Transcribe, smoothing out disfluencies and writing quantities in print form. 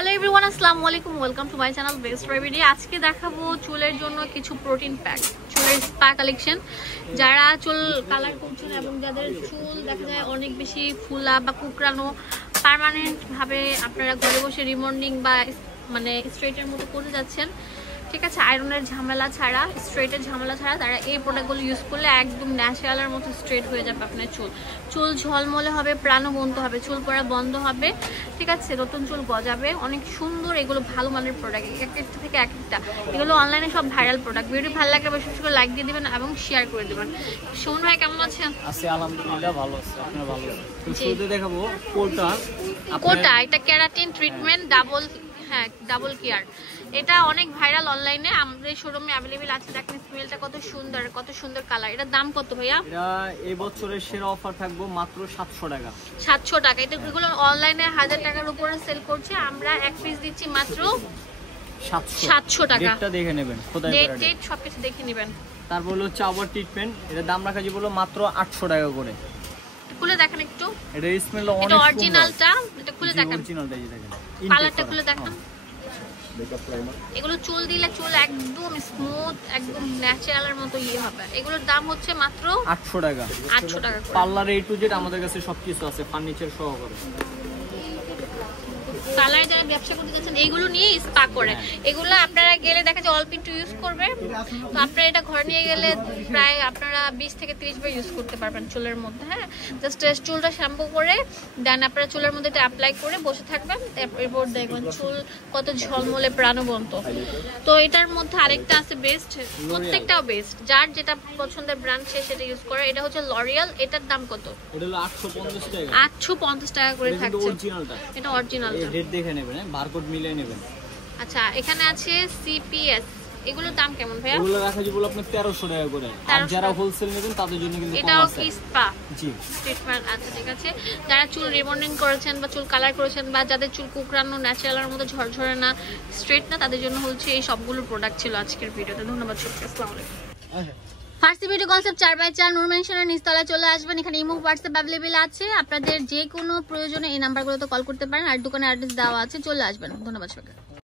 Hello everyone, আসসালামু আলাইকুম, welcome to my channel best remedy. আজকে দেখাবো চুলের জন্য কিছু প্রোটিন প্যাক, চুলের স্পা কালেকশন। যারা চুল কালার করছেন এবং যাদের চুল দেখা যায় অনেক বেশি ফুলা বা কুকরানো, পার্মানেন্ট ভাবে আপনারা ঘরে বসে রিমন্ডিং বা মানে স্ট্রেটের মতো করতে যাচ্ছেন, ঠিক আছে, আয়রনের ঝামেলা ছাড়া, স্ট্রেটের ঝামেলা ছাড়া, তারা এই প্রোডাক্টগুলো ইউজ করলে একদম ন্যাচারালের মতো স্ট্রেট হয়ে যাবে আপনার চুল ঝলমলে হবে, প্রাণবন্ত হবে, চুল পড়া বন্ধ হবে, ঠিক আছে, নতুন চুল গজাবে। অনেক সুন্দর, এগুলো ভালো মানের প্রোডাক্ট, এক একটা থেকে এক একটা। এগুলো অনলাইনে সব ভাইরাল প্রোডাক্ট। ভিডিও ভালো লাগলে বেশি বেশি করে লাইক দিয়ে দিবেন এবং শেয়ার করে দিবেন। সুমন ভাই কেমন আছেন? আছি আলহামদুলিল্লাহ, ভালো আছি। আপনি ভালো আছেন? তো শুরুতে দেখাবো কোটা, এটা কেরাটিন ট্রিটমেন্ট ডাবল কেয়ার। এটা অনেক ভাইরাল, অনলাইনে আমাদের শোরুমে अवेलेबल আছে। দেখেন স্মেলটা কত সুন্দর কালার। এটার দাম কত ভাইয়া? এটা এই বছরের সেরা অফার থাকবো মাত্র 700 টাকা। 700 টাকা। এটা এগুলো অনলাইনে 1000 টাকার উপরে সেল করছে, আমরা এক পিস দিচ্ছি মাত্র 700 টাকা। ডেটটা দেখে নেবেন, খোদাই করে ডেট সবকিছু দেখে নেবেন। তারপর হলো চাওয়ার ট্রিটমেন্ট, এটা দাম রাখা যাবে মাত্র 800 টাকা করে। খুলে দেখেন একটু, এটা স্মেলটা অনেক এটা সুন্দর। অরিজিনালটা, এটা খুলে দেখেন, অরিজিনালটা এই দেখেন, কালারটা খুলে দেখেন। এগুলো চুল দিলে চুল একদম স্মুথ, একদম ন্যাচারালের মতো হবে। এগুলোর দাম হচ্ছে মাত্র 800 টাকা। 800 টাকা। পার্লার A to Z আমাদের কাছে সবকিছু আছে, ফার্নিচার সহকারে। পার্লারে যারা ব্যবসা করতে যাচ্ছেন এগুলো নিয়ে স্পা করে, এগুলো আপনারা গেলে দেখা যায় অল্প একটু ইউজ করবে, তো আপনারা এটা ঘরে নিয়ে গেলে প্রায় আপনারা 20 থেকে 30 বার ইউজ করতে পারবেন চুলের মধ্যে। হ্যাঁ, জাস্ট চুলটা শ্যাম্পু করে দেন আপনারা চুলের মধ্যে এটা অ্যাপ্লাই করে বসে থাকবেন, এরপর দেখবেন চুল কত ঝলমলে প্রাণবন্ত। তো এটার মধ্যে আরেকটা আছে বেস্ট, প্রত্যেকটাও বেস্ট, যার যেটা পছন্দের ব্র্যান্ড সে সেটা ইউজ করে। এটা হচ্ছে লরিয়াল। এটার দাম কত? এটা হলো 850 টাকা। 850 টাকা করে থাকছে। এটা অরিজিনালটা, ডেট দেখে নেবেন, বারকোড মিলিয়ে নেবেন। আচ্ছা, এখানে আছে সিপিএস। এগুলোর দাম কেমন ভাইয়া? এগুলো রাখা যাবে আপনার 1300 টাকা করে। আর যারা হোলসেল নেবেন তাদের জন্য কিন্তু কম আছে। এটাও কি স্পা? জি, ট্রিটমেন্ট। আচ্ছা, ঠিক আছে। যারা চুল রিবন্ডিং করেছেন বা চুল কালার করেছেন বা যাদের চুল কুকরানো, ন্যাচারালের মতো ঝরঝরে না, স্ট্রেট না, তাদের জন্য হচ্ছে এই সবগুলো প্রোডাক্ট ছিল আজকের ভিডিওতে। ধন্যবাদ সবাইকে। আসসালামু আলাইকুম। ফার্স্ট ভিডিও কনসেপ্ট 4x4 নূর মেনশনের নিচতলায় চলে আসবেন। এখানে ইমো, হোয়াটসঅ্যাপ অ্যাভেলেবেল আছে। আপনাদের যে কোনো প্রয়োজনে এই নাম্বারগুলোতে কল করতে পারেন, আর দোকানের অ্যাড্রেস দেওয়া আছে, চলে আসবেন। ধন্যবাদ সবাইকে।